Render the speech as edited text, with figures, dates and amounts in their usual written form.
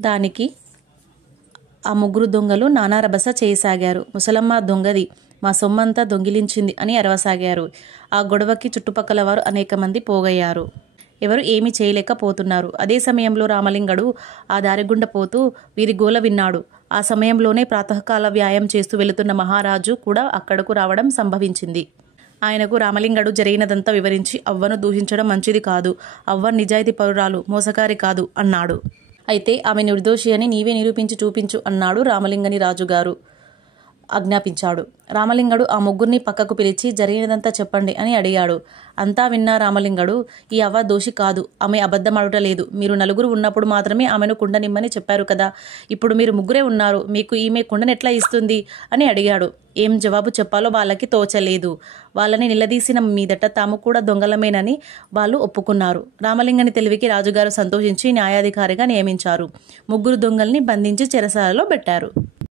దానికి ఆ ముగ్గురు దొంగలు నానా రభస చేయసాగారు. ముసలమ్మ దొంగది, మా సొమ్మంతా దొంగిలించింది అని అరవసాగారు. ఆ గొడవకి చుట్టుపక్కల వారు అనేక మంది పోగయ్యారు. ఎవరు ఏమీ చేయలేకపోతున్నారు. అదే సమయంలో రామలింగడు ఆ దారిగుండా పోతూ వీరి గోల విన్నాడు. ఆ సమయంలోనే ప్రాతకాల వ్యాయామం చేస్తూ వెళుతున్న మహారాజు కూడా అక్కడకు రావడం సంభవించింది. ఆయనకు రామలింగడు జరిగినదంతా వివరించి అవ్వను దూషించడం మంచిది కాదు. అవ్వ నిజాయితీ పరురాలు, మోసకారి కాదు అన్నాడు. అయితే ఆమె నిర్దోషి అని నీవే నిరూపించి చూపించు అన్నాడు రామలింగని రాజుగారు ఆజ్ఞాపించాడు. రామలింగడు ఆ ముగ్గురిని పక్కకు పిలిచి జరిగినదంతా చెప్పండి అని అడిగాడు. అంతా విన్న రామలింగడు, ఈ అవ్వ దోషి కాదు, ఆమె అబద్ధమాడుట లేదు. మీరు నలుగురు ఉన్నప్పుడు మాత్రమే ఆమెను కుండనిమ్మని చెప్పారు కదా, ఇప్పుడు మీరు ముగ్గురే ఉన్నారు, మీకు ఈమె కుండనెట్లా ఇస్తుంది అని అడిగాడు. ఏం జవాబు చెప్పాలో వాళ్ళకి తోచలేదు. వాళ్ళని నిలదీసిన మీదట తాము కూడా దొంగలమేనని వాళ్ళు ఒప్పుకున్నారు. రామలింగని తెలివికి రాజుగారు సంతోషించి న్యాయాధికారిగా నియమించారు. ముగ్గురు దొంగల్ని బంధించి చెరసాలలో పెట్టారు.